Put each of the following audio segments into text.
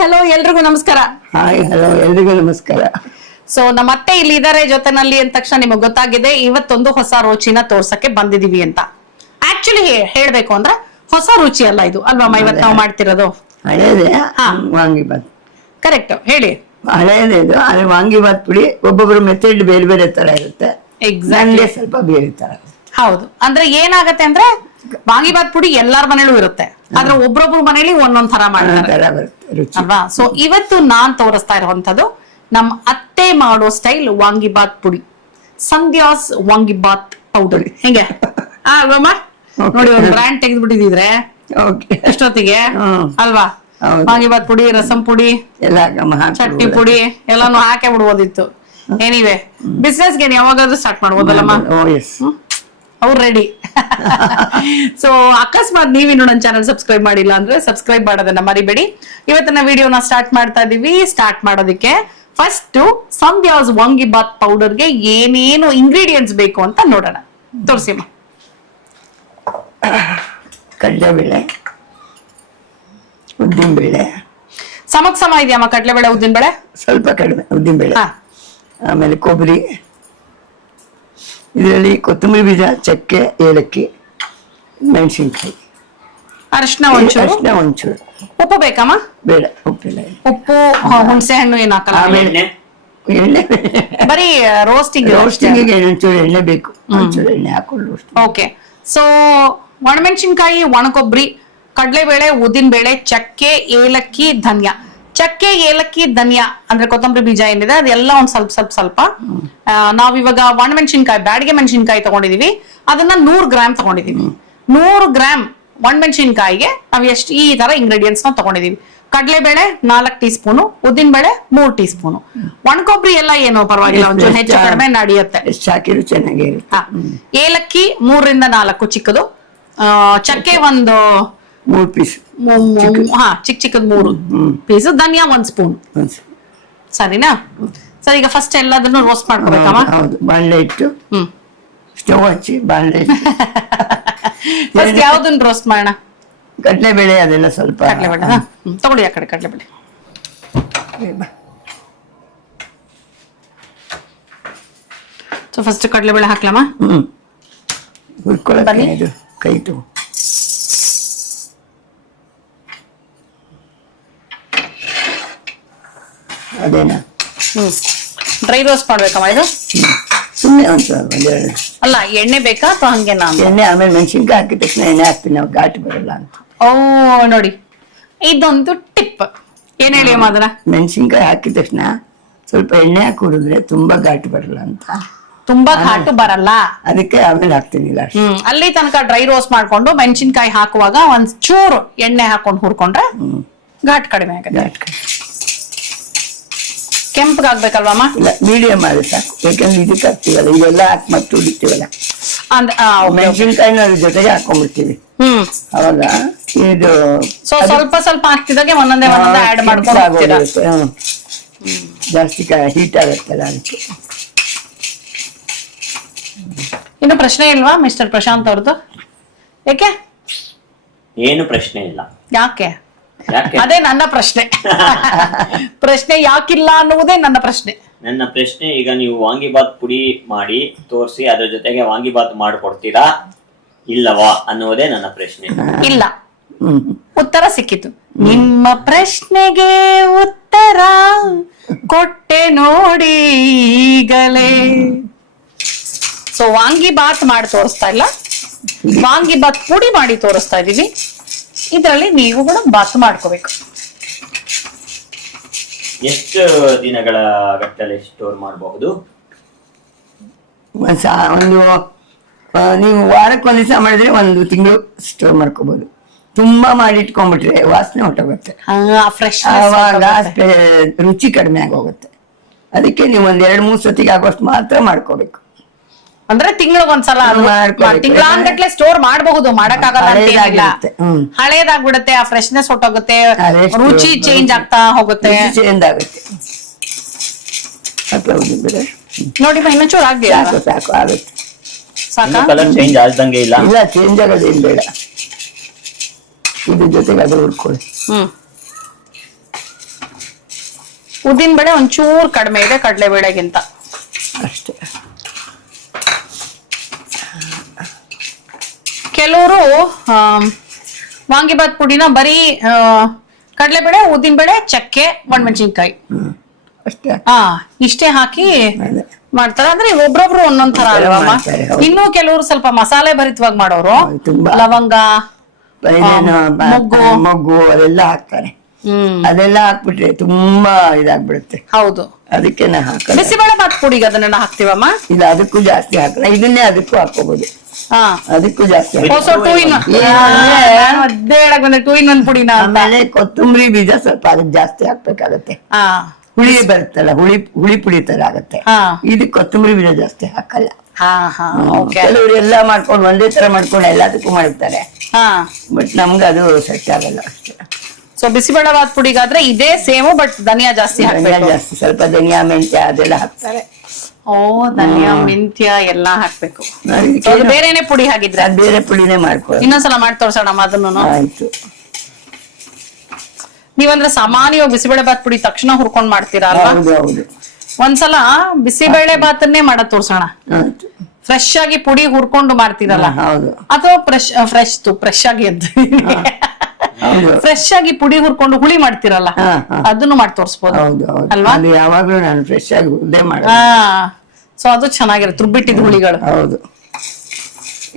Hello ಎಲ್ರಿಗೂ ನಮಸ್ಕಾರ. Hi hello ಎಲ್ರಿಗೂ ನಮಸ್ಕಾರ. ಸೊ ನಮ್ಮ ಅತ್ತೆ ಇಲ್ಲಿ ಇದಾರೆ ಜೊತೆನಲ್ಲಿ ಅಂದ ತಕ್ಷಣ ನಿಮಗೆ ಗೊತ್ತಾಗಿದೆ ಇವತ್ತೊಂದು ಹೊಸ ರುಚಿನ ತೋರ್ಸಕ್ಕೆ ಬಂದಿದೀವಿ ಅಂತ. ಆಕ್ಚುಲಿ ಹೇಳ್ಬೇಕು ಅಂದ್ರೆ ಹೊಸ ರುಚಿ ಅಲ್ಲ ಇದು ಅಲ್ವಾ ಇವತ್ತು ನಾವು ಮಾಡ್ತಿರೋದು. ಹಳೇದೇ ವಾಂಗಿಬಾತ್. ಕರೆಕ್ಟ್ ಹೇಳಿ. ಹಳೇದೇ ಇದು. ಆದ್ರೆ ವಾಂಗಿಬಾತ್ ಪುಡಿ ಒಬ್ಬೊಬ್ರು ಮೆಥಡ್ ಬೇರೆ ಬೇರೆ ತರ ಇರುತ್ತೆ. ಎಕ್ಸಾಕ್ಟ್ಲಿ ಸ್ವಲ್ಪ ಬೇರೆ ತರ. ಹೌದು. ಅಂದ್ರೆ ಏನಾಗತ್ತೆ ಅಂದ್ರೆ ವಾಂಗಿಬಾತ್ ಪುಡಿ ಎಲ್ಲಾರ ಮನೇಲೂ ಇರುತ್ತೆ, ಆದ್ರೆ ಒಬ್ರೊಬ್ರು ಮನೇಲಿ ಒಂದೊಂದ್ ತರ ಮಾಡ್ತಾರೆ ಅಲ್ವಾ. ಸೊ ಇವತ್ತು ನಾನ್ ತೋರಿಸ್ತಾ ಇರುವಂತದ್ದು ನಮ್ಮ ಅತ್ತೆ ಮಾಡೋ ಸ್ಟೈಲ್ ವಾಂಗಿಬಾತ್ ಪುಡಿ, ಸಂಧ್ಯಾಸ್ ವಾಂಗಿಬಾತ್ ಪೌಡರ್. ಹೆಂಗೆ ಅಲ್ವಮ್ಮ? ನೋಡಿ ಒಂದು ಬ್ರ್ಯಾಂಡ್ ತೆಗೆದ್ಬಿಟ್ಟಿದ್ರೆ ಎಷ್ಟೊತ್ತಿಗೆ ಅಲ್ವಾ. ವಾಂಗಿಬಾತ್ ಪುಡಿ, ರಸಂ ಪುಡಿ, ಚಟ್ನಿ ಪುಡಿ ಎಲ್ಲಾನು ಹಾಕೇ ಬಿಡ್ಬೋದಿತ್ತು. ಏನಿವೆ ಬಿಸ್ನೆಸ್ಗೆ ಯಾವಾಗಾದ್ರೂ ಸ್ಟಾರ್ಟ್ ಮಾಡ್ಬೋದಲ್ಲಮ್ಮ. ಅವ್ರು ರೆಡಿ. ಸೊ ಅಕಸ್ಮಾತ್ ನೀವಿನ್ನು ನನ್ನ ಚಾನಲ್ ಸಬ್ಸ್ಕ್ರೈಬ್ ಮಾಡಿಲ್ಲ ಅಂದ್ರೆ ಸಬ್ಸ್ಕ್ರೈಬ್ ಮಾಡೋದನ್ನ ಮರಿಬೇಡಿ. ಇವತ್ತಿನ ವಿಡಿಯೋನ ಸ್ಟಾರ್ಟ್ ಮಾಡ್ತಾ ಇದೀವಿ. ಸ್ಟಾರ್ಟ್ ಮಾಡೋದಕ್ಕೆ ಫಸ್ಟ್ ಸಂಧ್ಯಾಸ್ ವಾಂಗಿಬಾತ್ ಪೌಡರ್ಗೆ ಏನೇನು ಇಂಗ್ರೀಡಿಯೆಂಟ್ಸ್ ಬೇಕು ಅಂತ ನೋಡೋಣ. ತೋರಿಸಿಮ್ಮ. ಕಡಲೆಬೇಳೆ, ಉದ್ದಿನಬೇಳೆ, ಸಮ ಇದೆಯಮ್ಮ? ಕಡಲೆಬೇಳೆ ಉದ್ದಿನಬೇಳೆ ಸ್ವಲ್ಪ ಕಡಿಮೆ. ಉದ್ದಿನಬೇಳೆ, ಆಮೇಲೆ ಕೊಬ್ಬರಿ, ಇದರಲ್ಲಿ ಕೊತ್ತಂಬರಿ ಬೀಜ, ಚಕ್ಕೆ, ಏಲಕ್ಕಿ, ಮೆಣಸಿನ್ಕಾಯಿ, ಅರಿಶಿನ ಒಂಚೂರು. ಉಪ್ಪು ಬೇಕಮ್ಮ? ಬೇಡ, ಉಪ್ಪಿಲ್ಲ. ಉಪ್ಪು, ಹುಣಸೆ ಹಣ್ಣು ಏನ್ ಹಾಕಲ್ಲ. ಎಣ್ಣೆ ಬರೀ ರೋಸ್ಟಿಂಗ್ ಒಂಚೂರು ಎಣ್ಣೆ ಬೇಕು. ಒಂಚೂರು ಎಣ್ಣೆ ಹಾಕೊಂಡು. ಓಕೆ. ಸೊ ಒಣಮೆಣಸಿನ್ಕಾಯಿ, ಒಣಕೊಬ್ಬರಿ, ಕಡಲೆಬೇಳೆ, ಉದ್ದಿನಬೇಳೆ, ಚಕ್ಕೆ, ಏಲಕ್ಕಿ, ಧನಿಯಾ. ಚಕ್ಕೆ, ಏಲಕ್ಕಿ, ಧನಿಯಾ ಅಂದ್ರೆ ಕೊತ್ತಂಬರಿ ಬೀಜ ಏನಿದೆ ಅದೆಲ್ಲ ಒಂದ್ ಸ್ವಲ್ಪ. ನಾವಿವಾಗ ಒಣಮೆಣಸಿನ್ಕಾಯಿ, ಬ್ಯಾಡಿಗೆ ಮೆಣಸಿನ್ಕಾಯಿ ತಗೊಂಡಿದೀವಿ, ಅದನ್ನ 100 ಗ್ರಾಮ್ ತಗೊಂಡಿದೀವಿ. 100 ಗ್ರಾಮ್ ಒಣಮೆಣಸಿನ್ಕಾಯಿಗೆ ನಾವ್ ಎಷ್ಟು ಈ ತರ ಇಂಗ್ರೀಡಿಯೆಂಟ್ಸ್ ನ ತಗೊಂಡಿದೀವಿ. ಕಡಲೆಬೇಳೆ 4 ಟೀ ಸ್ಪೂನು, ಉದ್ದಿನಬೇಳೆ 3 ಟೀ ಸ್ಪೂನು, ಒಣಕೊಬ್ಬರಿ ಎಲ್ಲ ಏನೋ ಪರವಾಗಿಲ್ಲ, ಒಂಚೂರು ಹೆಚ್ಚು ಕಡಿಮೆ ನಡೆಯುತ್ತೆ. ಏಲಕ್ಕಿ 3 ರಿಂದ 4 ಚಿಕ್ಕದು, ಚಕ್ಕೆ ಒಂದು 3 ಪೀಸ್, ಚಿಕ್ಕದ್ 3 ಪೀಸ್, ಧನಿಯಾ 1 ಸ್ಪೂನ್. ಸರಿನಾ? ಸರಿ, ಈಗ ಫಸ್ಟ್ ಎಲ್ಲದನ್ನು ರೋಸ್ಟ್ ಮಾಡ್ಕೋಬೇಕಮ್ಮ. ಬಾಣಲೆ ಇಟ್ಟು ಸ್ಟವ್ ಹಚ್ಚಿ ಬಾಣಲೆ ಫಸ್ಟ್ ಯಾವ್ದನ್ನ ರೋಸ್ಟ್ ಮಾಡೋಣ? ಕಡಲೆಬೇಳೆ ಅದೆಲ್ಲ ಸ್ವಲ್ಪ. ಕಡಲೆಬೇಳೆ ತಗೊಳ್ಳಿ ಆ ಕಡೆ. ಕಡಲೆಬೇಳೆ ಸೊ ಫಸ್ಟ್ ಕಡಲೆಬೇಳೆ ಹಾಕ್ಲಮ್ಮ. ಹುರ್ಕೊಳ್ಳಿ ಇದು ಕೈ ತಗೋ. ಅದೇನಾ? ಡ್ರೈ ರೋಸ್ಟ್ ಮಾಡ್ಬೇಕಮ್ಮ ಇದು? ಸುಮ್ಮನೆ ಒಂದೆರಡು. ಅಲ್ಲ, ಎಣ್ಣೆ ಬೇಕಾ ಅಥವಾ ಹಂಗೆ? ಎಣ್ಣೆ ಆಮೇಲೆ ಮೆಣಸಿನ್ಕಾಯಿ ಹಾಕಿದ ತಕ್ಷಣ ಎಣ್ಣೆ ಹಾಕ್ತೀನಿ, ನಾವು ಘಾಟಿ ಬರಲ್ಲ ಅಂತ. ಓ ನೋಡಿ, ಇದೊಂದು ಟಿಪ್. ಏನ್ ಹೇಳಿ ಅಮ್ಮ ಅದನ್ನ? ಮೆಣಸಿನ್ಕಾಯಿ ಹಾಕಿದ ತಕ್ಷಣ ಸ್ವಲ್ಪ ಎಣ್ಣೆ ಹಾಕಿ ಹುಡಿದ್ರೆ ತುಂಬಾ ಘಾಟಿ ಬರಲ್ಲ ಅಂತ. ತುಂಬಾ ಘಾಟು ಬರಲ್ಲ, ಅದಕ್ಕೆ ಆಮೇಲೆ ಹಾಕ್ತೀನಿ. ಅಲ್ಲಿ ತನಕ ಡ್ರೈ ರೋಸ್ಟ್ ಮಾಡ್ಕೊಂಡು ಮೆಣಸಿನ್ಕಾಯಿ ಹಾಕುವಾಗ ಒಂದ್ ಚೂರು ಎಣ್ಣೆ ಹಾಕೊಂಡು ಹುರ್ಕೊಂಡ್ರೆ ಘಾಟ್ ಕಡಿಮೆ ಆಗುತ್ತೆ. ಕೆಂಪಗಾಗ್ಬೇಕಲ್ವಮ್ಮ? ಇಲ್ಲ, ಮೀಡಿಯಂ ಆದ್ರೆ ಸಾಕು. ಯಾಕಂದ್ರೆ ಇದಕ್ಕೆ ಹಾಕ್ತಿವಲ್ಲ, ಇದೆಲ್ಲ ಹಾಕಿ ಮತ್ತೆ ಹುಡಿತೀವಲ್ಲ, ಮೆಣಸಿನ್ಕಾಯಿನ ಅದ್ರ ಜೊತೆಗೆ ಹಾಕೊಂಡ್ಬಿಡ್ತೀವಿ. ಅವಾಗ ಇದು ಸ್ವಲ್ಪ ಹಾಕ್ತಿದಾಗೆ ಒಂದೊಂದೇ ಆಡ್ ಮಾಡ್ಕೊಂಡು ಜಾಸ್ತಿ ಹೀಟ್ ಆಗುತ್ತಲ್ಲ ಅದಕ್ಕೆ. ಇನ್ನು ಪ್ರಶ್ನೆ ಇಲ್ವಾ ಮಿಸ್ಟರ್ ಪ್ರಶಾಂತ್ ಅವ್ರದ್ದು? ಯಾಕೆ? ಏನು ಪ್ರಶ್ನೆ ಇಲ್ಲ. ಯಾಕೆ? ಅದೇ ನನ್ನ ಪ್ರಶ್ನೆ. ಪ್ರಶ್ನೆ ಯಾಕಿಲ್ಲ ಅನ್ನುವುದೇ ನನ್ನ ಪ್ರಶ್ನೆ. ನನ್ನ ಪ್ರಶ್ನೆ, ಈಗ ನೀವು ವಾಂಗಿಬಾತ್ ಪುಡಿ ಮಾಡಿ ತೋರಿಸಿ ಅದ್ರ ಜೊತೆಗೆ ವಾಂಗಿಬಾತ್ ಮಾಡ್ಕೊಡ್ತೀರಾ ಇಲ್ಲವಾ ಅನ್ನುವುದೇ ನನ್ನ ಪ್ರಶ್ನೆ. ಇಲ್ಲ, ಉತ್ತರ ಸಿಕ್ಕಿತು. ನಿಮ್ಮ ಪ್ರಶ್ನೆಗೆ ಉತ್ತರ ಕೊಟ್ಟೆ ನೋಡಿ ಈಗಲೇ. ಸೊ ವಾಂಗಿಬಾತ್ ಮಾಡಿ ತೋರಿಸ್ತಾ ಇಲ್ಲ, ವಾಂಗಿಬಾತ್ ಪುಡಿ ಮಾಡಿ ತೋರಿಸ್ತಾ ಇದೀವಿ. ಇದರಲ್ಲಿ ನೀವು ಕೂಡ ಬಾತ್ ಮಾಡ್ಕೋಬೇಕು. ಎಷ್ಟು ದಿನಗಳ ಗಟ್ಟಲೆ ಸ್ಟೋರ್ ಮಾಡಬಹುದು? ಒಂದು ನೀವು ವಾರಕ್ಕೊಂದ್ ದಿವಸ ಮಾಡಿದ್ರೆ 1 ತಿಂಗಳು ಸ್ಟೋರ್ ಮಾಡ್ಕೋಬಹುದು. ತುಂಬಾ ಮಾಡಿ ಇಟ್ಕೊಂಡ್ಬಿಟ್ರೆ ವಾಸನೆ ಹೊಟ್ಟೋಗುತ್ತೆ, ಆವಾಗ ರುಚಿ ಕಡಿಮೆ ಆಗೋಗುತ್ತೆ. ಅದಕ್ಕೆ ನೀವು 1-2-3 ಸತಿಗೆ ಆಗೋಷ್ಟು ಮಾತ್ರ ಮಾಡ್ಕೋಬೇಕು. ಅಂದ್ರೆ ತಿಂಗಳಿಗೊಂದ್ಸಲ, ತಿಂಗಳಾನ್ಗಟ್ಲೆ ಸ್ಟೋರ್ ಮಾಡಬಹುದು, ಮಾಡಕ್ಕಾಗಲ್ಲ ಅಂತ ಏನಿಲ್ಲ. ಹಳೇದಾಗ್ಬಿಡುತ್ತೆ, ಆ ಫ್ರೆಶ್ನೆಸ್ ಹೊಟ್ಟೋಗುತ್ತೆ, ರುಚಿ ಚೇಂಜ್ ಆಗ್ತಾ ಹೋಗುತ್ತೆ. ನೋಡಿ ಇನ್ನೊಂಚೂರು ಆಗ್ಲಿ, ಸಾಕು ಆಗುತ್ತೆ. ಕಲರ್ ಚೇಂಜ್ ಆಗ್ದಂಗೆ ಇಲ್ಲ. ಇಲ್ಲ, ಚೇಂಜ್ ಆಗೋದೇನು ಬೇಡ. ಇದ್ರ ಜೊತೆಗೆ ಅದು ಹುರ್ಕೊಳ್ಳಿ. ಉದ್ದಿನ ಬೇಳೆ ಒಂಚೂರು ಕಡಿಮೆ ಇದೆ ಕಡಲೆಬೇಳೆಗಿಂತ. ಅಷ್ಟೇ. ಕೆಲವರು ವಾಂಗಿಬಾತ್ ಪುಡಿನ ಬರೀ ಕಡಲೆಬೇಳೆ, ಉದ್ದಿನಬೇಳೆ, ಚಕ್ಕೆ, ಒಣಮೆಣಸಿನ್ಕಾಯಿ ಅಷ್ಟೇ. ಇಷ್ಟೇ ಹಾಕಿ ಅದೇ. ಮಾಡ್ತಾರೆ. ಅಂದ್ರೆ ಒಬ್ರೊಬ್ರು ಒಂದೊಂದ್ ತರ ಅಲ್ವಮ್ಮ. ಮಾಡ್ತಾರೆ, ಹೌದು. ಇನ್ನು ಕೆಲವರು ಸ್ವಲ್ಪ ಮಸಾಲೆ ಭರಿತವಾಗಿ ಮಾಡೋರು, ತುಂಬಾ. ಲವಂಗ, ಮೊಗ್ಗು. ಮೊಗ್ಗು ಅದೆಲ್ಲ ಹಾಕ್ತಾರೆ. ಅದೆಲ್ಲ ಹಾಕ್ಬಿಟ್ರೆ ತುಂಬಾ ಇದಾಗ್ಬಿಡುತ್ತೆ. ಹೌದು, ಅದಕ್ಕೆ ನಾ ಹಾಕಲ್ಲ. ಬಿಸಿಬೇಳೆ ಬಾತ್ ಪುಡಿಗೆ ಅದನ್ನೆಲ್ಲ ಹಾಕ್ತಿವಮ್ಮ. ಇಲ್ಲ, ಅದಕ್ಕೂ ಜಾಸ್ತಿ ಹಾಕಲ್ಲ. ಇದನ್ನೇ ಅದಕ್ಕೂ ಹಾಕೋಬಹುದು. ಅದಕ್ಕೂ ಜಾಸ್ತಿ ಟೂ ಇನ್ ಒನ್ ಪುಡಿನ. ಆಮೇಲೆ ಕೊತ್ತಂಬರಿ ಬೀಜ ಸ್ವಲ್ಪ ಅದಕ್ಕೆ ಜಾಸ್ತಿ ಹಾಕ್ಬೇಕಾಗತ್ತೆ. ಹುಳಿ ಬರುತ್ತಲ್ಲ, ಹುಳಿ ಪುಡಿ ತರ ಆಗತ್ತೆ. ಇದಕ್ಕೆ ಕೊತ್ತಂಬರಿ ಬೀಜ ಜಾಸ್ತಿ ಹಾಕಲ್ಲ. ಕೆಲವರು ಎಲ್ಲ ಮಾಡ್ಕೊಂಡು ಒಂದೇ ತರ ಮಾಡ್ಕೊಂಡು ಎಲ್ಲದಕ್ಕೂ ಮಾಡ್ತಾರೆ. ಬಟ್ ನಮ್ಗೆ ಅದು ಸೆಟ್ ಆಗಲ್ಲ ಅಷ್ಟೇ. ಸೊ ಬಿಸಿಬೇಳೆ ಬಾತ್ ಪುಡಿಗಾದ್ರೆ ಇದೇ ಸೇಮು, ಬಟ್ ಧನಿಯಾ ಜಾಸ್ತಿ ಹಾಕ್ಬೇಕು. ಜಾಸ್ತಿ ಸ್ವಲ್ಪ ಧನಿಯಾ, ಮೆಂತ್ಯ ಅದೆಲ್ಲ ಹಾಕ್ತಾರೆ. ಧನಿಯಾ, ಮೆಂತ್ಯ ಎಲ್ಲಾ ಹಾಕ್ಬೇಕು. ಬೇರೆನೆ ಪುಡಿ ಹಾಕಿದ್ರೆ ಅದು ಬೇರೆ ಪುಡಿನೇ ಮಾಡ್ಕೊಳ್ಳಿ. ಇನ್ನೊಂದ್ಸಲ ಮಾಡಿ ತೋರ್ಸೋಣ ಅದನ್ನು. ಆಯ್ತು. ನೀವಂದ್ರೆ ಸಾಮಾನ್ಯವಾಗಿ ಬಿಸಿಬೇಳೆ ಬಾತ್ ಪುಡಿ ತಕ್ಷಣ ಹುರ್ಕೊಂಡ್ ಮಾಡ್ತೀರಾ ಅಲ್ವಾ? ಹೌದು. ಒಂದ್ಸಲ ಬಿಸಿಬೇಳೆ ಬಾತನ್ನೇ ಮಾಡಕ್ ತೋರ್ಸೋಣ. ಫ್ರೆಶ್ ಆಗಿ ಪುಡಿ ಹುರ್ಕೊಂಡು ಮಾಡ್ತೀರಲ್ಲ, ಅಥವಾ ಫ್ರೆಶ್ ಆಗಿ ಫ್ರೆಶ್ ಆಗಿ ಪುಡಿ ಹುರ್ಕೊಂಡು ಹುಳಿ ಮಾಡ್ತಿರಲ್ಲ, ಅದನ್ನು ಮಾಡಿ ತೋರಿಸಬಹುದು ಅಲ್ವಾ? ಯಾವಾಗ್ಲೂ ನಾನು ಫ್ರೆಶ್ ಆಗಿ ಹುರಿದೇ ಮಾಡಿ. ಸೊ ಅದು ಚೆನ್ನಾಗಿರುತ್ತೆ, ರುಬ್ಬಿಟ್ಟಿದ ಹುಳಿಗಳು. ಹೌದು.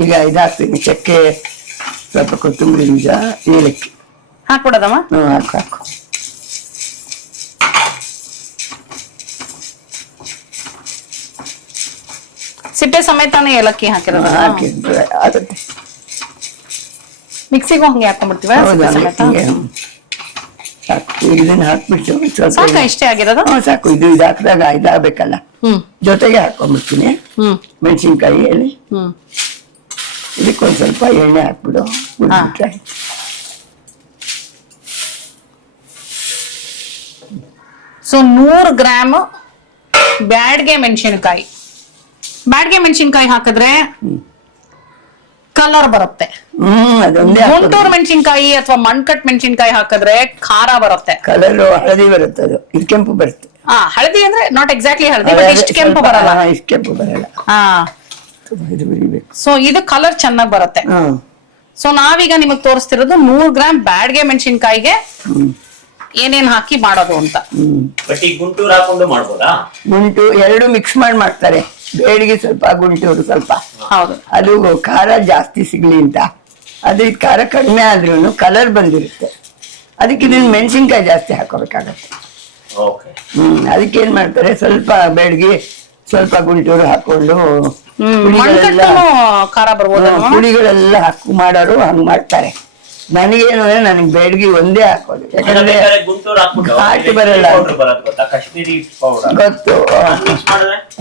ಈಗ ಇದಾಗ್ತೀನಿ, ಚಕ್ಕೆ, ಸ್ವಲ್ಪ ಕೊತ್ತಂಬರಿ ಬೀಜ, ಏಲಕ್ಕಿ ಹಾಕ್ಬಿಡದಮ್ಮ. ಹಾಕು. ಸಿಪ್ಪೆ ಸಮೇತನೇ ಏಲಕ್ಕಿ ಹಾಕಿರೋದು. ಆಗುತ್ತೆ. ಮಿಕ್ಸಿಗೂ ಹಂಗೆ ಹಾಕೊಂಡ್ಬಿಡ್ತೀವ? ಇದನ್ನ ಹಾಕ್ಬಿಟ್ಟು ಸಾಕ, ಇಷ್ಟೇ ಆಗಿರೋದು. ಸಾಕು. ಇದು ಹಾಕಿದಾಗ ಇದಾಗಬೇಕಲ್ಲ, ಜೊತೆಗೆ ಹಾಕೊಂಡ್ಬಿಡ್ತೀನಿ. ಮೆಣಸಿನ್ಕಾಯಿ ಎಲ್ಲಿ ಇದಕ್ಕೊಂದ್ ಸ್ವಲ್ಪ ಎಣ್ಣೆ ಹಾಕ್ಬಿಡು. ಸೊ 100 ಗ್ರಾಮ್ ಬ್ಯಾಡ್ಗೆ ಮೆಣಸಿನ್ಕಾಯಿ. ಬ್ಯಾಡ್ಗೆ ಮೆಣಸಿನ್ಕಾಯಿ ಹಾಕಿದ್ರೆ ಕಲರ್ ಬರುತ್ತೆ. ಗುಂಟೂರು ಮೆಣಸಿನ್ಕಾಯಿ ಅಥವಾ ಮಣ್ಕಟ್ ಮೆಣಸಿನ್ಕಾಯಿ ಹಾಕಿದ್ರೆ ಖಾರ ಬರುತ್ತೆ. ಕಲರ್ ಹಳದಿ ಬರುತ್ತೆ, ಅದು ಇದು ಕೆಂಪು ಬರುತ್ತೆ. ಹಳದಿ ಅಂದ್ರೆ ನಾಟ್ ಎಕ್ಸಾಕ್ಟ್ಲಿ ಹಳದಿ, ಬಟ್ ಇಷ್ಟು ಕೆಂಪು ಬರಲ್ಲ. ಇಷ್ಟು ಕೆಂಪು ಬರಲ್ಲ. ಸೊ ಇದು ಕಲರ್ ಚೆನ್ನಾಗಿ ಬರುತ್ತೆ. ಸೊ ನಾವೀಗ ನಿಮಗ್ ತೋರಿಸ್ತಿರೋದು 100 ಗ್ರಾಮ್ ಬ್ಯಾಡ್ಗೆ ಮೆಣಸಿನ್ಕಾಯಿಗೆ ಏನೇನ್ ಹಾಕಿ ಮಾಡೋದು ಅಂತ. ಗುಂಟೂರು ಹಾಕೊಂಡು ಮಾಡ್ಬೋದಾ? ಗುಂಟು ಎರಡು ಮಿಕ್ಸ್ ಮಾಡ್ತಾರೆ. ಬೇಡಿಗೆ ಸ್ವಲ್ಪ, ಗುಂಟೂರು ಸ್ವಲ್ಪ. ಹೌದು. ಅದು ಖಾರ ಜಾಸ್ತಿ ಸಿಗ್ಲಿ ಅಂತ. ಅದ್ರ ಖಾರ ಕಡಿಮೆ ಆದ್ರೂ ಕಲರ್ ಬಂದಿರುತ್ತೆ. ಅದಕ್ಕೆ ಇದನ್ನ ಮೆಣಸಿನ್ಕಾಯಿ ಜಾಸ್ತಿ ಹಾಕೋಬೇಕಾಗತ್ತೆ. ಅದಕ್ಕೆ ಏನ್ ಮಾಡ್ತಾರೆ, ಸ್ವಲ್ಪ ಬೇಡಿಗೆ, ಸ್ವಲ್ಪ ಗುಂಟೂರು ಹಾಕೊಂಡು ಖಾರ ಬರ್ಬೋದು. ಪುಡಿಗಳೆಲ್ಲ ಹಾಕಿ ಮಾಡೋರು ಹಂಗ್ ಮಾಡ್ತಾರೆ. ನನಗೇನು ಅಂದ್ರೆ ನನಗೆ ಬೇಡಿಗೆ ಒಂದೇ ಹಾಕೋದು, ಯಾಕಂದ್ರೆ ಹಾಕಿ ಬರಲ್ಲ. ಗೊತ್ತು.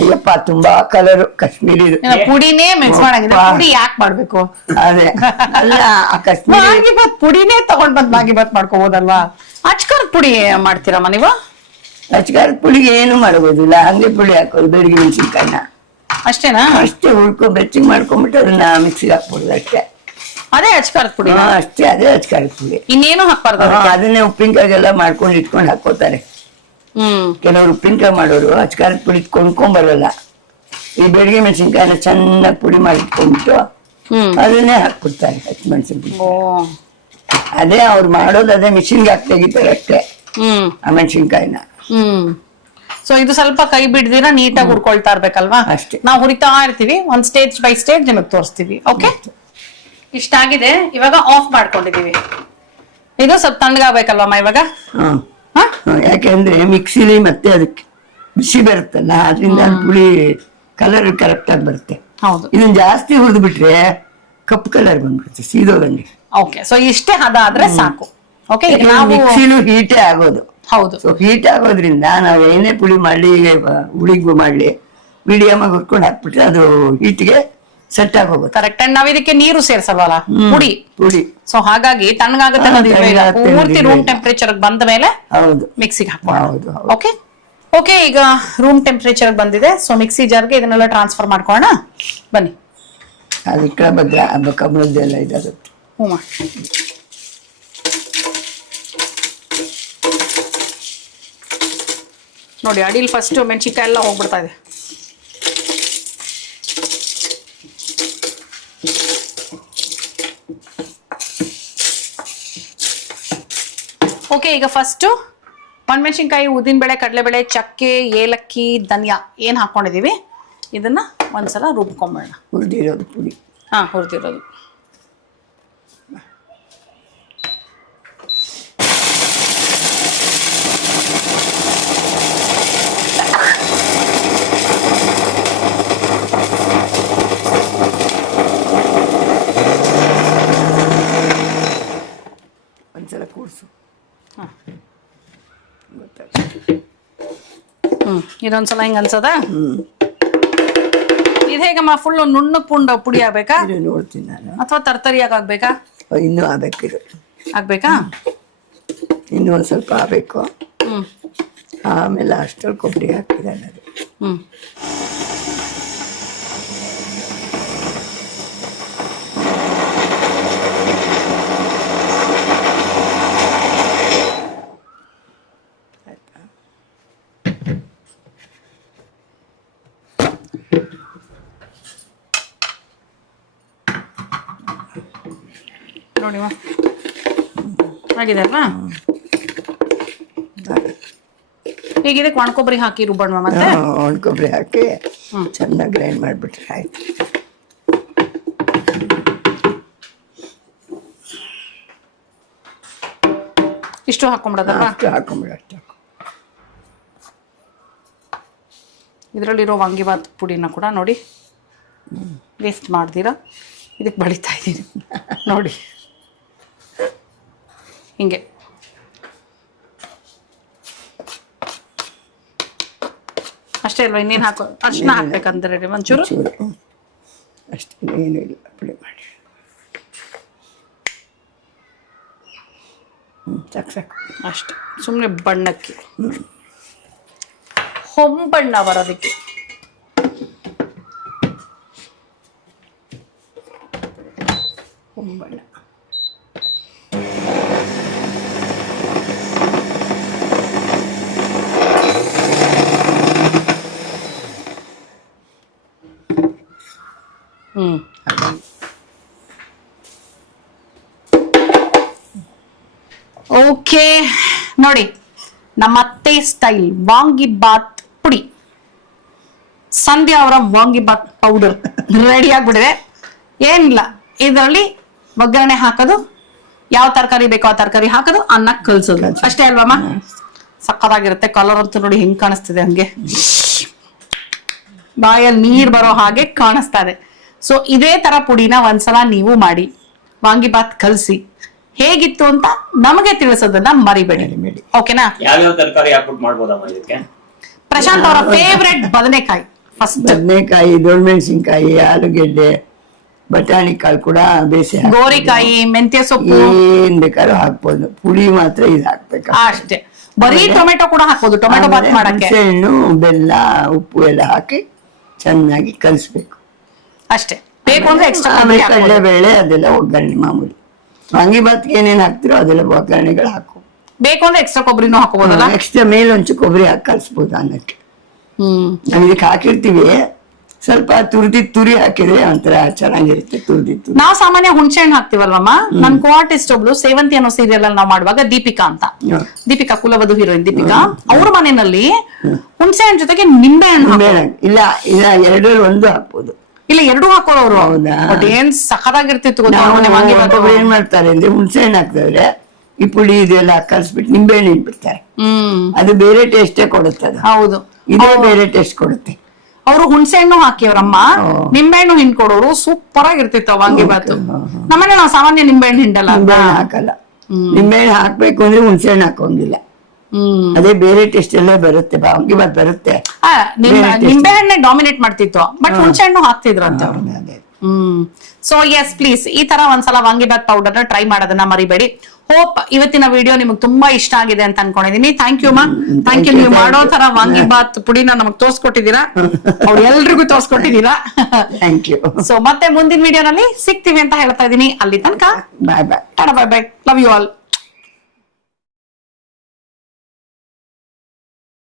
ಅಯ್ಯಪ್ಪ, ತುಂಬಾ ಕಲರ್ ಕಾಶ್ಮೀರಿ ಪುಡಿನೇ ಮಿಕ್ಸ್ ಮಾಡಂಗಿಲ್ಲ. ಪುಡಿ ಯಾಕೆ ಮಾಡ್ಬೇಕು? ಅದೇ ಅಲ್ಲ, ಆ ಕಾಶ್ಮೀರಿ ಪುಡಿನೇ ತಗೊಂಡ್ ಬಂದ್ ವಾಂಗಿಬಾತ್ ಮಾಡ್ಕೋಬಹುದಲ್ವಾ? ಅಚ್ಕಾರದ ಪುಡಿ ಮಾಡ್ತೀರಮ್ಮ ನೀವು? ಅಚ್ಕಾರದ ಪುಡಿಗೆ ಏನು ಮಾಡಬಹುದಿಲ್ಲ, ಹಂಗೆ ಪುಡಿ ಹಾಕೋದು. ಬೇಡಿಗೆ ಮೆಣಸಿನ್ಕಾಯಿನ ಅಷ್ಟೇನಾ? ಅಷ್ಟೇ ಬೆಚ್ಚಗೆ ಮಾಡ್ಕೊಂಡ್ಬಿಟ್ಟು ಅದನ್ನ ಮಿಕ್ಸಿಗೆ ಹಾಕ್ಬೋದು ಅಷ್ಟೇ. ಅದೇ ಅಚ್ಕಾರದ ಪುಡಿ ಅಷ್ಟೇ, ಅದೇ ಅಚ್ಕಾರದ ಪುಡಿ. ಇನ್ನೇನು ಹಾಕ್ಬಾರ್ದು. ಅದನ್ನೇ ಉಪ್ಪಿನಕಾಯಿಗೆಲ್ಲ ಮಾಡ್ಕೊಂಡು ಇಟ್ಕೊಂಡು ಹಾಕೋತಾರೆ. ಕೆಲವರು ಉಪ್ಪಿನಕಾಯಿ ಮಾಡೋರು ಅಚ್ಕಾರದ ಪುಡಿ ಕೊಂಡ್ಕೊಂಡ್ ಬರಲ್ಲ. ಈ ಬೇಡಿಗೆ ಮೆಣಸಿನ್ಕಾಯಿನ ಚೆನ್ನಾಗಿ ಪುಡಿ ಮಾಡಿಟ್ಕೊಂಡ್ಬಿಟ್ಟು ಅದನ್ನೇ ಹಾಕ್ಬಿಡ್ತಾರೆ, ಹಸಿಮೆಣಸಿನ್ಕಾಯಿ. ಅದೇ ಅವ್ರು ಮಾಡೋದು, ಅದೇ ಮಿಷಿನ್ಗೆ ಹಾಕಿ ತೆಗಿತಾರೆ ಅಷ್ಟೇ ಆ ಮೆಣಸಿನ್ಕಾಯಿನ. ಸೊ ಇದು ಸ್ವಲ್ಪ ಕೈ ಬಿಡ್ದಿರ ನೀಟಾಗಿ ಹುರ್ಕೊಳ್ತಾ ಇರ್ಬೇಕಲ್ವಾ? ಅಷ್ಟೇ. ನಾವು ಹುರಿತಾ ಇರ್ತೀವಿ, ಒಂದ್ ಸ್ಟೇಜ್ ಬೈ ಸ್ಟೇಜ್ ನಿಮಗ್ ತೋರಿಸ್ತೀವಿ. ಓಕೆ, ಇಷ್ಟಾಗಿದೆ. ಇವಾಗ ಆಫ್ ಮಾಡ್ಕೊಂಡಿದೀವಿ. ಇದು ಸ್ವಲ್ಪ ತಣ್ಣಗಾಗ್ಬೇಕಲ್ವಮ್ಮ ಇವಾಗ? ಯಾಕೆಂದ್ರೆ ಮಿಕ್ಸಿಲಿ ಮತ್ತೆ ಅದಕ್ಕೆ ಬಿಸಿ ಬರುತ್ತಲ್ಲ, ಅದರಿಂದ ಪುಳಿ ಕಲರ್ ಕರೆಕ್ಟ್ ಆಗಿ ಬರುತ್ತೆ. ಹೌದು. ಇದನ್ನ ಜಾಸ್ತಿ ಹುರಿದು ಬಿಟ್ರೆ ಕಪ್ಪು ಕಲರ್ ಬಂದ್ಬಿಡುತ್ತೆ, ಸೀದೋದಂಗೆ. ಓಕೆ, ಸೊ ಇಷ್ಟೇ ಹದ ಆದ್ರೆ ಸಾಕು. ಓಕೆ, ಮಿಕ್ಸಿನೂ ಹೀಟೇ ಆಗೋದು. ಹೌದು. ಸೊ ಹೀಟ್ ಆಗೋದ್ರಿಂದ ನಾವು ಏನೇ ಪುಳಿ ಮಾಡ್ಲಿ, ಹುಳಿಗೂ ಮಾಡ್ಲಿ, ಮೀಡಿಯಮ್ ಆಗಿ ಹುರ್ಕೊಂಡು ಹಾಕ್ಬಿಟ್ರೆ ಅದು ಹೀಟ್ಗೆ ಸೆಟ್ ಆಗಿ ಹೋಗುತ್ತೆ. ಕರೆಕ್ಟ್. ಅಂಡ್ ನಾವ್ ಇದಕ್ಕೆ ನೀರು ಸೇರ್ಸಲ್ವಲ್ಲ, ಪುಡಿ. ಸೊ ಹಾಗಾಗಿ ತಣ್ಣಗಾಗುತ್ತೆ. ಪೂರ್ತಿ ರೂಮ್ ಟೆಂಪರೇಚರ್ ಬಂದ ಮೇಲೆ ಹೌದು ಮಿಕ್ಸಿಗೆ ಹಾಕೋಣ. ಓಕೆ ಓಕೆ, ಈಗ ರೂಮ್ ಟೆಂಪರೇಚರ್ ಬಂದಿದೆ. ಸೊ ಮಿಕ್ಸಿ ಜಾರ್ಗೆ ಇದನ್ನೆಲ್ಲ ಟ್ರಾನ್ಸ್ಫರ್ ಮಾಡ್ಕೋಣ ಬನ್ನಿ. ಅದಕ್ಕೆ ಭದ್ರ ಕಬ್ಬಣದ್ದೆಲ್ಲ ಇದಾಗುತ್ತೆ. ನೋಡಿ ಅಡಿಲ್ ಫಸ್ಟ್ ಮೆಣಸಿನ್ಕಾಯಿ ಎಲ್ಲ ಹೋಗ್ಬಿಡ್ತಾ ಇದೆ. ಓಕೆ, ಈಗ ಫಸ್ಟ್ ಒಣಮೆಣಸಿನ್ಕಾಯಿ, ಉದ್ದಿನಬೇಳೆ, ಕಡಲೆಬೇಳೆ, ಚಕ್ಕೆ, ಏಲಕ್ಕಿ, ಧನಿಯಾ ಏನು ಹಾಕೊಂಡಿದೀವಿ ಇದನ್ನ ಒಂದ್ಸಲ ರುಬ್ಕೊಂಬೇಡ. ಹುರಿದಿರೋದು ಪುಡಿ. ಹಾ, ಹುರಿದಿರೋದು. ಒಂದ್ಸಲ ಕೂರಿಸು. ಇದೊಂದ್ಸಲ ಹಿಂಗ ಅನ್ಸದ. ಇದು ಹೇಗಮ್ಮ, ಫುಲ್ ನುಣ್ಣಗ್ ಪುಡಿ ಆಗ್ಬೇಕಾ? ನೋಡ್ತೀನಿ ನಾನು. ಅಥವಾ ತರ್ತರಿಯಾಗಿ ಆಗ್ಬೇಕಾ? ಇನ್ನೂ ಆಗ್ಬೇಕಿದು. ಆಗ್ಬೇಕಾ? ಇನ್ನೂ ಒಂದ್ ಸ್ವಲ್ಪ ಆಗ್ಬೇಕು. ಆಮೇಲೆ ಅಷ್ಟರಲ್ಲಿ ಕೊಬ್ಬರಿ ಹಾಕಿದ್ದಾನೆ ಅದು. ನೋಡಿವಾ ಆಗಿದೆ ಅಲ್ವಾ? ಈಗ ಇದಕ್ಕೆ ಒಣಕೊಬ್ಬರಿ ಹಾಕಿ ರುಬ್ಬಣ್ಣ. ಮತ್ತೆ ಒಣಕೊಬ್ಬರಿ ಹಾಕಿ ಚೆನ್ನಾಗಿ ಗ್ರೈಂಡ್ ಮಾಡಿಬಿಟ್ರೆ ಆಯ್ತು. ಇಷ್ಟು ಹಾಕೊಂಡ್ಬಿಡೋದಲ್ವಾ? ಅಷ್ಟು ಹಾಕೊಂಬಿಡ. ಅಷ್ಟು ಇದರಲ್ಲಿರೋ ವಾಂಗಿಬಾತ್ ಪುಡಿನ ಕೂಡ ನೋಡಿ ವೇಸ್ಟ್ ಮಾಡ್ದಿರಾ ಇದಕ್ಕೆ ಬಳಿತಾ ಇದ್ದೀನಿ ನೋಡಿ. ಹಿಂಗೆ ಅಷ್ಟೇ ಅಲ್ವಾ? ಇನ್ನೇನು ಹಾಕೋ? ಅರ್ಶಿನ ಹಾಕ್ಬೇಕಂದ್ರೆ ಒಂಚೂರು ಅಷ್ಟೇ, ಏನು ಇಲ್ಲ. ಪುಡಿ ಮಾಡಿ ಸಾಕು ಸಾಕು ಅಷ್ಟೆ. ಸುಮ್ಮನೆ ಬಣ್ಣಕ್ಕೆ ಹೊಂಬಣ್ಣ ಬರೋದಕ್ಕೆ. ಹೊಂಬಣ್ಣ. ಓಕೆ ನೋಡಿ, ನಮ್ಮ ಅತ್ತೆ ಸ್ಟೈಲ್ ವಾಂಗಿಬಾತ್ ಪುಡಿ, ಸಂಧ್ಯಾ ಅವರ ವಾಂಗಿಬಾತ್ ಪೌಡರ್ ರೆಡಿ ಆಗ್ಬಿಟ್ಟಿದೆ. ಏನಿಲ್ಲ, ಇದರಲ್ಲಿ ಒಗ್ಗರಣೆ ಹಾಕೋದು, ಯಾವ ತರಕಾರಿ ಬೇಕೋ ಆ ತರಕಾರಿ ಹಾಕೋದು, ಅನ್ನ ಕಲ್ಸೋದು ಅಷ್ಟೇ ಅಲ್ವಮ್ಮ? ಸಕ್ಕತ್ತಾಗಿರುತ್ತೆ. ಕಲರ್ ಅಂತೂ ನೋಡಿ ಹೆಂಗ್ ಕಾಣಿಸ್ತಿದೆ, ಹಂಗೆ ಬಾಯಲ್ಲಿ ನೀರ್ ಬರೋ ಹಾಗೆ ಕಾಣಿಸ್ತಾ ಇದೆ. ಸೊ ಇದೇ ತರ ಪುಡಿನ ಒಂದ್ಸಲ ನೀವು ಮಾಡಿ ವಾಂಗಿಬಾತ್ ಕಲ್ಸಿ ಹೇಗಿತ್ತು ಅಂತ ನಮಗೆ ತಿಳಿಸೋದನ್ನ ಮರಿಬೇಡಿ. ಓಕೆನಾ? ಯಾವ್ಯಾವ ತರಕಾರಿ ಹಾಕ್ಬಿಟ್ಟು ಮಾಡ್ಬೋದಮ್ಮ ಇದಕ್ಕೆ? ಪ್ರಶಾಂತ್ ಅವರ ಫೇವ್ರೆಟ್ ಬದನೆಕಾಯಿ, ಫಸ್ಟ್ ಬದನೆಕಾಯಿ, ದೊಣ್ಣಮೆಣಸಿನ್ಕಾಯಿ, ಆಲೂಗೆಡ್ಡೆ, ಬಟಾಣಿ ಕಾಳು ಕೂಡ ಬೇಸಿ, ಗೋರಿಕಾಯಿ, ಮೆಂತ್ಯ ಸೊಪ್ಪು, ಏನ್ ಬೇಕಾದ್ರೂ ಹಾಕ್ಬೋದು. ಪುಡಿ ಮಾತ್ರ ಇದು ಹಾಕ್ಬೇಕು ಅಷ್ಟೇ. ಬರೀ ಟೊಮೆಟೊ ಕೂಡ ಹಾಕ್ಬೋದು ಟೊಮೆಟೊ ಬಾತ್ ಮಾಡಕ್ಕೆ. ಹಣ್ಣು, ಬೆಲ್ಲ, ಉಪ್ಪು ಎಲ್ಲ ಹಾಕಿ ಚೆನ್ನಾಗಿ ಕಲಿಸ್ಬೇಕು ಅಷ್ಟೇ. ಬೇಕು ಅಂದ್ರೆ ಎಕ್ಸ್ಟ್ರಾ ಕಡಲೆಬೇಳೆ ಅದೆಲ್ಲ ಒಗ್ಗರಣೆ ಮಾಮೂಲಿ. ವಾಂಗಿಬಾತ್ಗೆ ಏನೇನ್ ಹಾಕ್ತಿರೋ ಅದೆಲ್ಲ ಒಗ್ಗರಣೆಗಳು ಹಾಕು. ಬೇಕು ಅಂದ್ರೆ ಎಕ್ಸ್ಟ್ರಾ ಕೊಬ್ಬರಿನೂ ಹಾಕೋಬೋದಲ್ಲ? ಎಕ್ಸ್ಟ್ರಾ ಮೇಲೊಂಚು ಕೊಬ್ಬರಿ ಹಾಕಿ ಕಲಿಸ್ಬೋದು ಅನ್ನಕ್ಕೆ. ನಾವ್ ಇದಕ್ಕೆ ಹಾಕಿರ್ತೀವಿ, ಸ್ವಲ್ಪ ತುರಿ ಹಾಕಿದ್ರೆ ಒಂಥರ ಚೆನ್ನಾಗಿರುತ್ತೆ. ತುರಿದಿತ್ತು ನಾವು ಸಾಮಾನ್ಯ ಹುಣಸೆ ಹಣ್ಣು ಹಾಕ್ತಿವಲ್ವಮ್ಮ. ನನ್ ಕೋಆರ್ಟಿಸ್ಟ್ ಒಬ್ಳು ಸೇವಂತಿ ಅನ್ನೋ ಸೀರಿಯಲ್ ಅಲ್ಲಿ ನಾವು ಮಾಡುವಾಗ ದೀಪಿಕಾ ಅಂತ, ದೀಪಿಕಾ ಕುಲವಧು ಹೀರೋಯಿನ್ ದೀಪಿಕಾ, ಅವ್ರ ಮನೆಯಲ್ಲಿ ಹುಣಸೆ ಹಣ್ಣು ಜೊತೆಗೆ ನಿಂಬೆ ಹಣ್ಣು ಇಲ್ಲ ಇಲ್ಲ, ಎರಡರಲ್ಲಿ ಒಂದು ಹಾಕ್ಬೋದು. ಇಲ್ಲ, ಎರಡೂ ಹಾಕೋರು ಅವರು. ಹೌದಾ? ಬಟ್ ಏನ್ ಸಖತ್ತಾಗಿರ್ತಿತ್ತು ಏನ್ ಮಾಡ್ತಾರೆ ಅಂದ್ರೆ ಹುಣಸೆ ಹಣ್ಣು ಹಾಕ್ತಾರೆ, ಈ ಪುಡಿ ಇದೆಲ್ಲ ಕಲ್ಸ್ಬಿಟ್ಟು ನಿಂಬೆ ಹಣ್ಣು ಇಟ್ಬಿಡ್ತಾರೆ. ಅದು ಬೇರೆ ಟೇಸ್ಟೇ ಕೊಡುತ್ತೆ. ಅದು ಹೌದು, ಇದೇ ಬೇರೆ ಟೇಸ್ಟ್ ಕೊಡುತ್ತೆ. ಅವರು ಹುಣಸೆ ಹಣ್ಣು ಹಾಕಿ ಅವ್ರಮ್ಮ ನಿಂಬೆ ಹಣ್ಣು ಹಿಂಡ್ಕೊಡೋರು. ಸೂಪರ್ ಆಗಿರ್ತಿತ್ತು ವಾಂಗಿಬಾತು. ನಮ್ಮನೆ ನಾವು ಸಾಮಾನ್ಯ ನಿಂಬೆ ಹಣ್ಣು ಹಿಂಡಲ್ಲ, ಹಾಕಲ್ಲ. ನಿಂಬೆ ಹಣ್ಣು ಹಾಕ್ಬೇಕು ಅಂದ್ರೆ ಹುಣಸೆ ಹಣ್ಣು ಹಾಕೋಂಗಿಲ್ಲ. ಅದೇ ಬೇರೆ ಟೇಸ್ಟ್ ಎಲ್ಲ ಬರುತ್ತೆ, ವಾಂಗಿಬಾತ್ ಬರುತ್ತೆ. ನಿಂಬೆ ಹಣ್ಣೆ ಡಾಮಿನೇಟ್ ಮಾಡ್ತಿತ್ತು, ಬಟ್ ಹುಣಸೆ ಹಣ್ಣು ಹಾಕ್ತಿದ್ರಂತೆ ಅವ್ರು. ಸೊ ಎಸ್, ಪ್ಲೀಸ್ ಈ ತರ ಒಂದ್ಸಲ ವಾಂಗಿಬಾತ್ ಪೌಡರ್ ನ ಟ್ರೈ ಮಾಡೋದನ್ನ ಮರಿಬೇಡಿ. ಹೋಪ್ ಇವತ್ತಿನ ವಿಡಿಯೋ ನಿಮ್ಗೆ ತುಂಬಾ ಇಷ್ಟ ಆಗಿದೆ ಅಂತ ಅನ್ಕೊಂಡಿದೀನಿ. ಥ್ಯಾಂಕ್ ಯು ಮಾ, ಥ್ಯಾಂಕ್ ಯು. ನೀವು ಮಾಡೋ ತರ ವಾಂಗಿಬಾತ್ ಪುಡಿನ ನಮಗ್ ತೋರ್ಸ್ಕೊಟ್ಟಿದ್ದೀರಾ, ಅವ್ರು ಎಲ್ರಿಗೂ ತೋರ್ಸ್ಕೊಟ್ಟಿದ್ದೀರಾ. Thank you. ಸೊ ಮತ್ತೆ ಮುಂದಿನ ವಿಡಿಯೋನಲ್ಲಿ ಸಿಗ್ತೀವಿ ಅಂತ ಹೇಳ್ತಾ ಇದೀನಿ. ಅಲ್ಲಿ ತನಕ ಬಾಯ್ ಬಾಯ್. ಟಾಟಾ, ಬಾಯ್ ಬಾಯ್, ಲವ್ ಯು ಆಲ್.